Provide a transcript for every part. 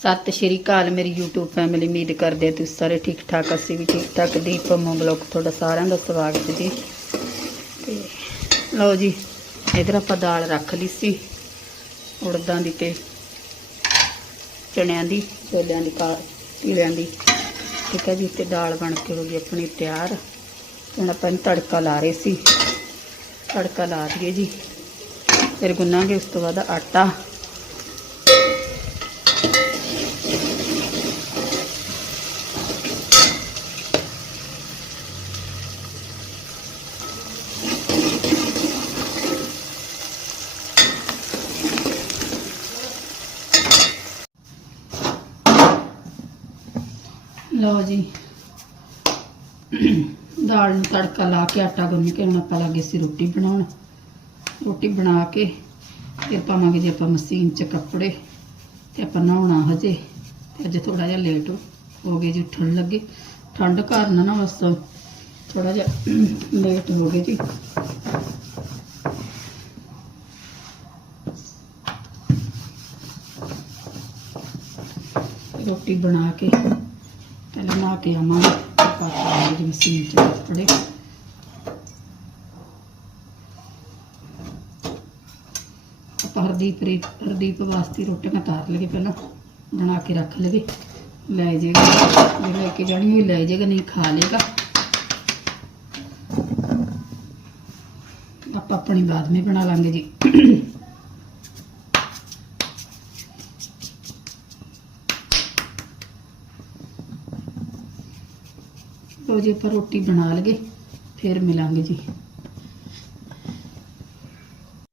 ਸਤਿ ਸ਼੍ਰੀ ਅਕਾਲ, ਮੇਰੀ YouTube family ਉਮੀਦ ਕਰਦੇ ਆ ਤੁਸੀਂ ਸਾਰੇ ਠੀਕ ਠਾਕ ਅਸੀਂ ਵੀ ਠੀਕ ਠਾਕ ਦੀਪ ਮੋਬਲੌਗ ਤੁਹਾਡਾ ਸਾਰਿਆਂ ਦਾ ਸਵਾਗਤ ਜੀ। ਤੇ ਲਓ ਜੀ, ਇਧਰ ਆਪਾਂ ਦਾਲ ਰੱਖ ਲਈ ਸੀ, ਉੜਦਾਂ ਦੀ ਤੇ ਚਣਿਆਂ ਦੀ, ਛੋਲਿਆਂ ਦੀ ਕਾ ਪੀਲਿਆਂ ਦੀ। ਠੀਕ ਹੈ ਜੀ, ਤੇ ਦਾਲ ਬਣ ਕੇ ਹੋ ਗਈ ਆਪਣੀ ਤਿਆਰ। ਹੁਣ ਆਪਾਂ ਇਹਨੂੰ ਤੜਕਾ ਲਾ ਰਹੇ ਸੀ। ਤੜਕਾ ਲਾ ਦਈਏ ਜੀ, ਫਿਰ ਗੁੰਨਾਂਗੇ, ਉਸ ਤੋਂ ਬਾਅਦ ਆਟਾ। ਲਓ ਜੀ। ਦਾਲ ਨੂੰ ਤੜਕਾ ਲਾ ਕੇ ਆਟਾ ਗੁੰਨ ਕੇ ਹੁਣ ਆਪਾਂ ਲੱਗੇ ਸੀ ਰੋਟੀ ਬਣਾਉਣ। ਰੋਟੀ ਬਣਾ ਕੇ ਫਿਰ ਪਾਵਾਂਗੇ ਜੇ ਆਪਾਂ ਮਸ਼ੀਨ 'ਚ ਕੱਪੜੇ ਤੇ ਆਪਾਂ ਨਹਾਉਣਾ ਹਜੇ। ਤੇ ਅੱਜ ਥੋੜਾ ਜਿਹਾ ਲੇਟ ਹੋ ਗਏ ਜੀ, ਉੱਠਣ ਲੱਗੇ। ਠੰਡ ਕਾਰਨ ਨਾ ਬਸ। ਥੋੜਾ ਜਿਹਾ ਲੇਟ ਹੋ ਗਏ ਜੀ। ਰੋਟੀ ਬਣਾ ਕੇ ਪਹਿਲਾਂ ਨਹਾ ਕੇ ਆਵਾਂਗੇ ਪਾ ਕੇ ਜੀ ਮਸ਼ੀਨ 'ਚ ਕੱਪੜੇ ਆਪਾਂ ਹਰਦੀਪ ਰੀ ਹਰਦੀਪ ਵਾਸਤੇ ਰੋਟੀਆਂ ਤਾਰ ਲਗੇ ਪਹਿਲਾਂ ਬਣਾ ਕੇ ਰੱਖ ਲਵੇ ਲੈ ਜਾਏਗਾ ਜੇ ਲੈ ਕੇ ਜਾਣੀ ਹੋਈ ਲੈ ਜਾਏਗਾ ਨਹੀਂ ਖਾ ਲੇਗਾ ਆਪਾਂ ਆਪਣੀ ਬਾਅਦ ਵਿੱਚ ਬਣਾ ਲਾਂਗੇ ਜੀ ਲੋ ਜੀ, ਆਪਾਂ ਰੋਟੀ ਬਣਾ ਲਗੇ ਫਿਰ ਮਿਲਾਂਗੇ ਜੀ।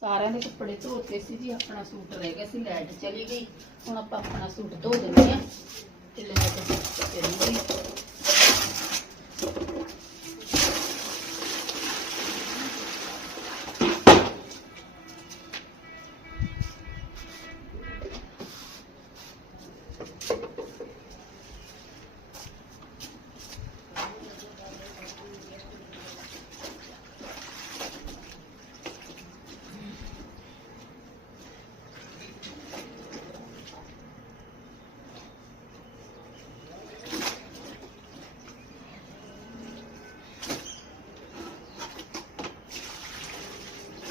ਸਾਰਿਆਂ ਦੇ ਕੱਪੜੇ ਧੋਤੇ ਸੀ ਜੀ, ਆਪਣਾ ਸੂਟ ਰਹਿ ਗਿਆ ਸੀ ਲੈਟ ਚਲੀ ਗਈ। ਹੁਣ ਆਪਾਂ ਆਪਣਾ ਸੂਟ ਧੋ ਦਿੰਦੇ ਆ ਤੇ ਲਾਈਟ ਚਲੀ ਗਈ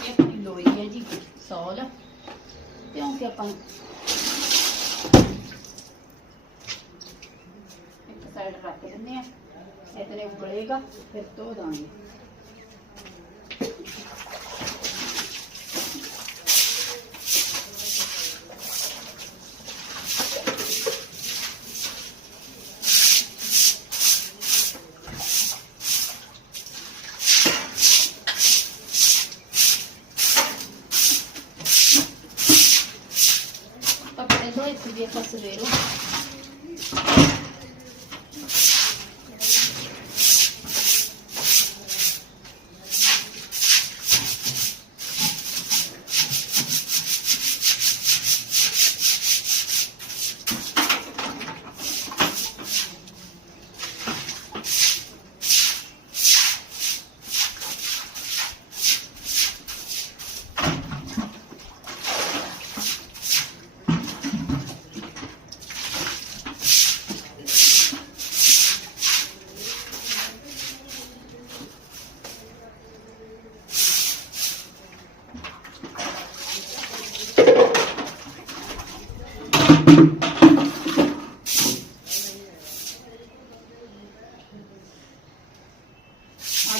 ਇਹ ਆਪਣੀ ਲੋਈ ਜੀ ਸੌਲ ਕਿਉਂਕਿ ਆਪਾਂ ਇੱਕ ਸਾਈਡ ਰੱਖ ਦਿੰਦੇ ਆ। ਇਤਨੇ ਉਬਲੇਗਾ, ਫਿਰ ਧੋ ਦਾਂਗੇ ਕੱਪੜੇ ਧੋਏ ਸੀ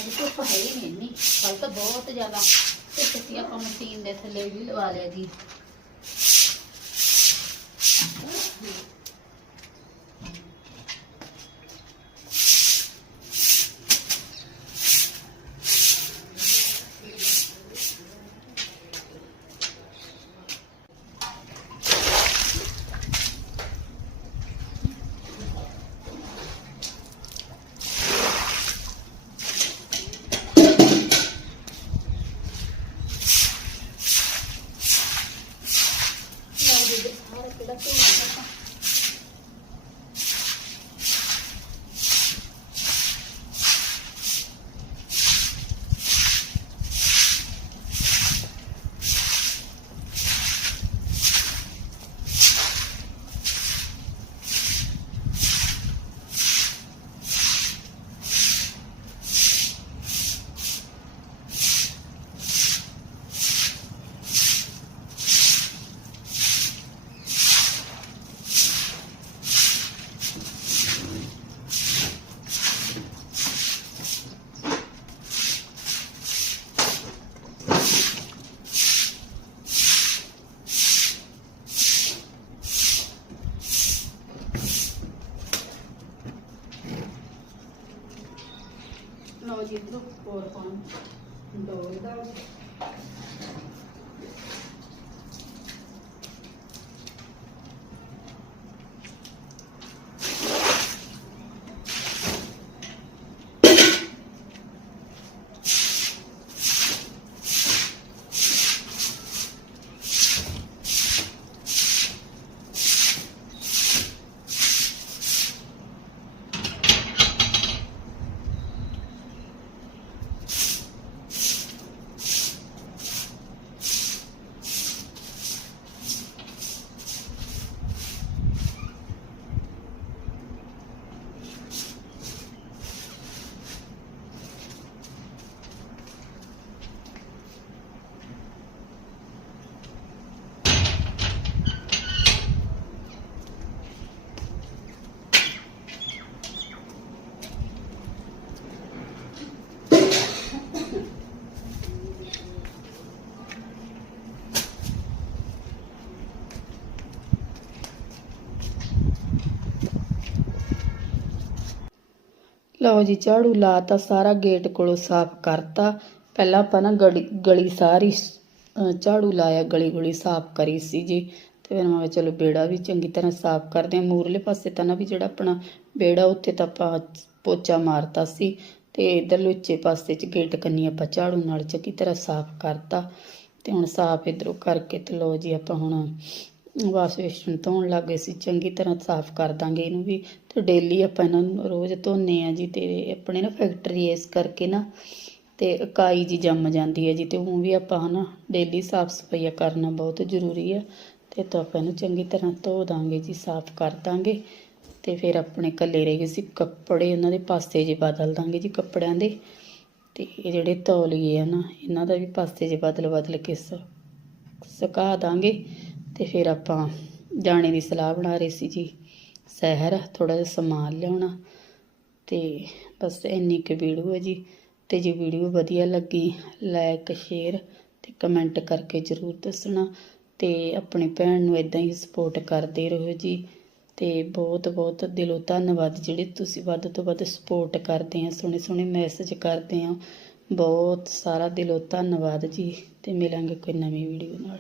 ਅੱਜ ਧੁੱਪ ਹੈ ਹੀ ਨਹੀਂ ਕੱਲ ਤਾਂ ਬਹੁਤ ਜ਼ਿਆਦਾ। ਤੇ ਛੁੱਟੀ ਆਪਾਂ ਮਸ਼ੀਨ ਦੇ ਥੱਲੇ ਵੀ ਲਵਾ ਲਿਆ ਜੀ। 都到 ਲਓ ਜੀ, ਝਾੜੂ ਲਾਤਾ, ਸਾਰਾ ਗੇਟ ਕੋਲੋਂ ਸਾਫ਼ ਕਰਤਾ। ਪਹਿਲਾਂ ਆਪਾਂ ਨਾ ਗਲੀ ਗਲੀ ਸਾਰੀ ਝਾੜੂ ਲਾਇਆ, ਗਲੀ ਗੁਲੀ ਸਾਫ਼ ਕਰੀ ਸੀ ਜੀ। ਤੇ ਫਿਰ ਮੈਂ ਚਲੋ ਬੇੜਾ ਵੀ ਚੰਗੀ ਤਰ੍ਹਾਂ ਸਾਫ਼ ਕਰਦੇ ਆ ਮੂਰਲੇ ਪਾਸੇ ਤਾਂ ਨਾ ਵੀ ਜਿਹੜਾ ਆਪਣਾ ਬੇੜਾ, ਉੱਥੇ ਤਾਂ ਆਪਾਂ ਪੋਚਾ ਮਾਰਤਾ ਸੀ। ਤੇ ਇਧਰ ਲੁੱਚੇ ਪਾਸੇ ਚ ਗੇਟ ਕੰਨੀ ਆਪਾਂ ਝਾੜੂ ਨਾਲ ਚੰਗੀ ਤਰ੍ਹਾਂ ਸਾਫ਼ ਕਰਤਾ। ਤੇ ਹੁਣ ਸਾਫ਼ ਇਧਰੋਂ ਕਰਕੇ ਤੇ ਲਓ ਜੀ ਆਪਾਂ ਹੁਣ ਵਾਸ਼ ਵੇਸਣ ਧੋਣ ਲੱਗ ਗਏ ਸੀ। ਚੰਗੀ ਤਰ੍ਹਾਂ ਸਾਫ਼ ਕਰ ਦਾਂਗੇ ਇਹਨੂੰ ਵੀ। ਤੇ ਡੇਲੀ ਆਪਾਂ ਇਹਨਾਂ ਨੂੰ ਰੋਜ਼ ਧੋਨੇ ਆ ਜੀ ਤੇ ਆਪਣੇ ਨਾ ਫੈਕਟਰੀ ਇਸ ਕਰਕੇ ਨਾ ਤੇ ਇਕਾਈ ਜੀ ਜੰਮ ਜਾਂਦੀ ਹੈ ਜੀ ਤੇ ਉਹ ਵੀ ਆਪਾਂ ਹਨਾ ਡੇਲੀ ਸਾਫ਼ ਸਫਾਈਆ ਕਰਨਾ ਬਹੁਤ ਜ਼ਰੂਰੀ ਆ। ਤੇ ਤਾਂ ਆਪਾਂ ਇਹਨੂੰ ਚੰਗੀ ਤਰ੍ਹਾਂ ਧੋ ਦਾਂਗੇ ਜੀ, ਸਾਫ਼ ਕਰ ਦਾਂਗੇ। ਤੇ ਫਿਰ ਆਪਣੇ ਕੱਲੇ ਰਹਿ ਗਏ ਸੀ ਕੱਪੜੇ ਉਹਨਾਂ ਦੇ ਪਾਸੇ ਜੇ ਬਦਲ ਦਾਂਗੇ ਜੀ ਕੱਪੜਿਆਂ ਦੇ। ਤੇ ਇਹ ਜਿਹੜੇ ਤੌਲੀਏ ਆ ਨਾ, ਇਹਨਾਂ ਦਾ ਵੀ ਪਾਸੇ ਜੇ ਬਦਲ ਬਦਲ ਕੇ ਸ, ਸੁਕਾ ਦਾਂਗੇ। ਤੇ ਫਿਰ ਆਪਾਂ ਜਾਣੇ ਦੀ ਸਲਾਹ ਬਣਾ ਰਹੇ ਸੀ ਜੀ। ਸ਼ਹਿਰ ਥੋੜਾ ਜਿਹਾ ਸਮਾਨ ਲਿਆਉਣਾ। ਤੇ ਬਸ ਇੰਨੀ ਕੁ ਵੀਡੀਓ ਹੈ ਜੀ। ਤੇ ਜੇ ਵੀਡੀਓ ਵਧੀਆ ਲੱਗੀ ਲਾਈਕ ਸ਼ੇਅਰ ਤੇ ਕਮੈਂਟ ਕਰਕੇ ਜ਼ਰੂਰ ਦੱਸਣਾ। ਤੇ ਆਪਣੀ ਭੈਣ ਨੂੰ ਇਦਾਂ ਹੀ ਸਪੋਰਟ ਕਰਦੇ ਰਹੋ ਜੀ। ਤੇ ਬਹੁਤ ਬਹੁਤ ਦਿਲੋਂ ਧੰਨਵਾਦ ਜਿਹੜੇ ਤੁਸੀਂ ਵੱਧ ਤੋਂ ਵੱਧ ਸਪੋਰਟ ਕਰਦੇ ਆ, ਸੋਹਣੇ ਸੋਹਣੇ ਮੈਸੇਜ ਕਰਦੇ ਆ। ਬਹੁਤ ਸਾਰਾ ਦਿਲੋਂ ਧੰਨਵਾਦ ਜੀ। ਤੇ ਮਿਲਾਂਗੇ ਕੋਈ ਨਵੀਂ ਵੀਡੀਓ ਨਾਲ।